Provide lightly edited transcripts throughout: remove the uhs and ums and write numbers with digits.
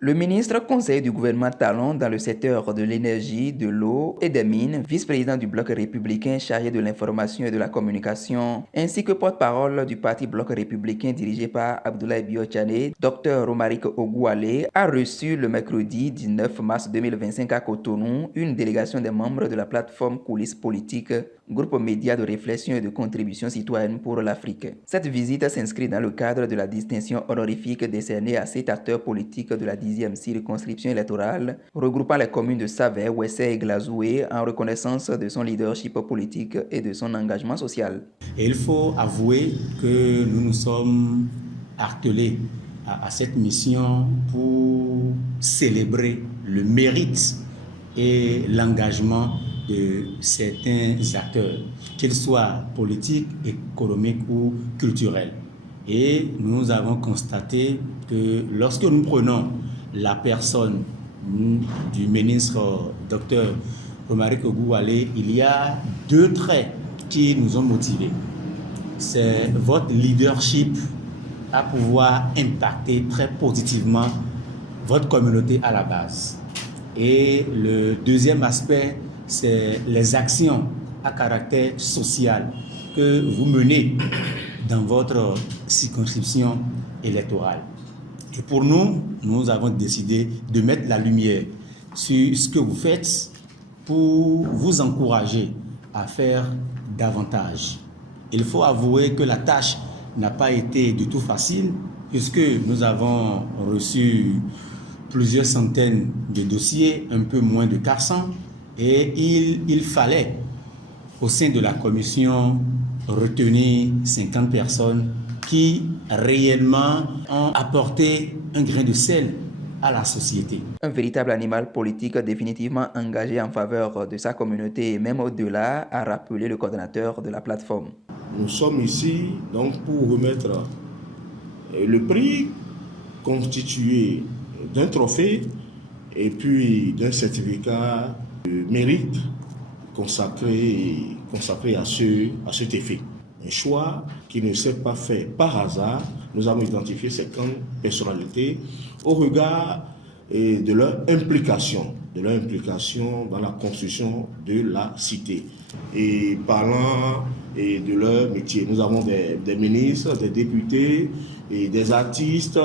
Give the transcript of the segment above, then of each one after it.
Le ministre conseiller du gouvernement Talon dans le secteur de l'énergie, de l'eau et des mines, vice-président du bloc républicain chargé de l'information et de la communication, ainsi que porte-parole du parti bloc républicain dirigé par Abdoulaye Biotchane, Dr Romaric Ogouale, a reçu le mercredi 19 mars 2025 à Cotonou une délégation des membres de la plateforme Coulisses Politiques, groupe média de réflexion et de contribution citoyenne pour l'Afrique. Cette visite s'inscrit dans le cadre de la distinction honorifique décernée à 7 acteurs politiques de la 10e circonscription électorale, regroupant les communes de Savè, Ouessé et Glazoué en reconnaissance de son leadership politique et de son engagement social. Et il faut avouer que nous nous sommes attelés à cette mission pour célébrer le mérite et l'engagement de certains acteurs, qu'ils soient politiques, économiques ou culturels. Et nous avons constaté que lorsque nous prenons la personne du ministre Dr Romaric Ogouale, il y a deux traits qui nous ont motivés. C'est votre leadership à pouvoir impacter très positivement votre communauté à la base. Et le deuxième aspect, c'est les actions à caractère social que vous menez dans votre circonscription électorale. Et pour nous, nous avons décidé de mettre la lumière sur ce que vous faites pour vous encourager à faire davantage. Il faut avouer que la tâche n'a pas été du tout facile, puisque nous avons reçu plusieurs centaines de dossiers, un peu moins de 400, et il fallait, au sein de la commission, retenir 50 personnes qui réellement ont apporté un grain de sel à la société. Un véritable animal politique définitivement engagé en faveur de sa communauté et même au-delà, a rappelé le coordonnateur de la plateforme. Nous sommes ici donc pour remettre le prix constitué d'un trophée et puis d'un certificat de mérite consacré à cet effet. Un choix qui ne s'est pas fait par hasard. Nous avons identifié ces 50 personnalités au regard de leur implication dans la construction de la cité. Et parlant de leur métier, nous avons des ministres, des députés, et des artistes,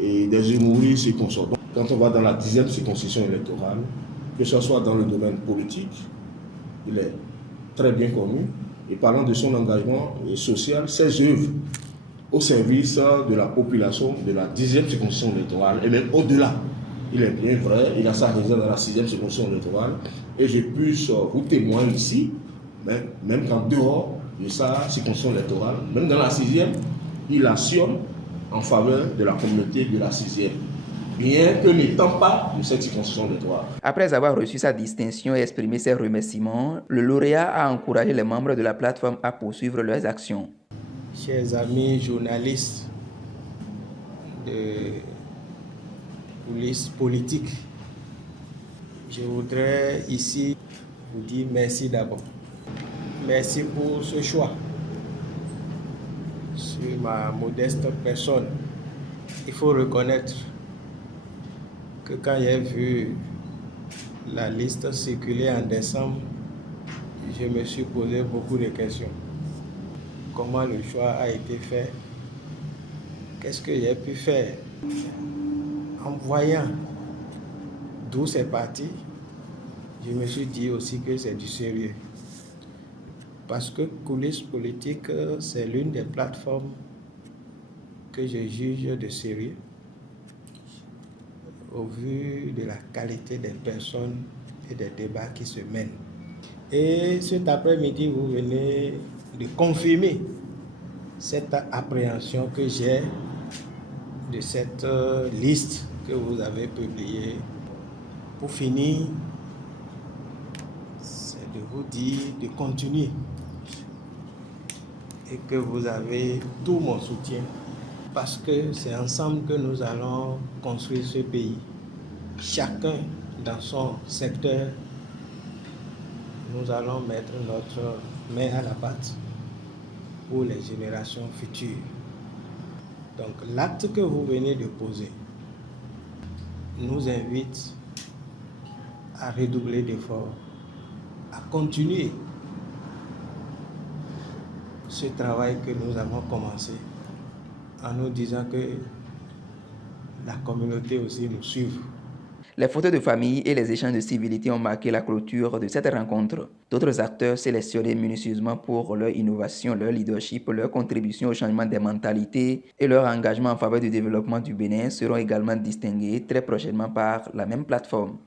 et des humoristes et consorts. Donc, quand on va dans la 10e circonscription électorale, que ce soit dans le domaine politique, il est très bien connu. Et parlant de son engagement social, ses œuvres au service de la population de la 10e circonscription électorale et même au-delà. Il est bien vrai, il a sa réserve dans la 6e circonscription électorale et je puisse vous témoigner ici, même qu'en dehors de sa circonscription électorale, même dans la 6e, il actionne en faveur de la communauté de la 6e. Bien que n'étant pas de cette circonscription électorale. Après avoir reçu sa distinction et exprimé ses remerciements, le lauréat a encouragé les membres de la plateforme à poursuivre leurs actions. Chers amis journalistes de Coulisses Politiques, je voudrais ici vous dire merci d'abord. Merci pour ce choix. Sur ma modeste personne, il faut reconnaître que quand j'ai vu la liste circuler en décembre, je me suis posé beaucoup de questions. Comment le choix a été fait? Qu'est-ce que j'ai pu faire? En voyant d'où c'est parti, je me suis dit aussi que c'est du sérieux. Parce que Coulisses Politiques, c'est l'une des plateformes que je juge de sérieux au vu de la qualité des personnes et des débats qui se mènent. Et cet après-midi, vous venez de confirmer cette appréhension que j'ai de cette liste que vous avez publiée. Pour finir, c'est de vous dire de continuer et que vous avez tout mon soutien. Parce que c'est ensemble que nous allons construire ce pays. Chacun dans son secteur, nous allons mettre notre main à la pâte pour les générations futures. Donc l'acte que vous venez de poser nous invite à redoubler d'efforts, à continuer ce travail que nous avons commencé en nous disant que la communauté aussi nous suive. Les photos de famille et les échanges de civilité ont marqué la clôture de cette rencontre. D'autres acteurs sélectionnés minutieusement pour leur innovation, leur leadership, leur contribution au changement des mentalités et leur engagement en faveur du développement du Bénin seront également distingués très prochainement par la même plateforme.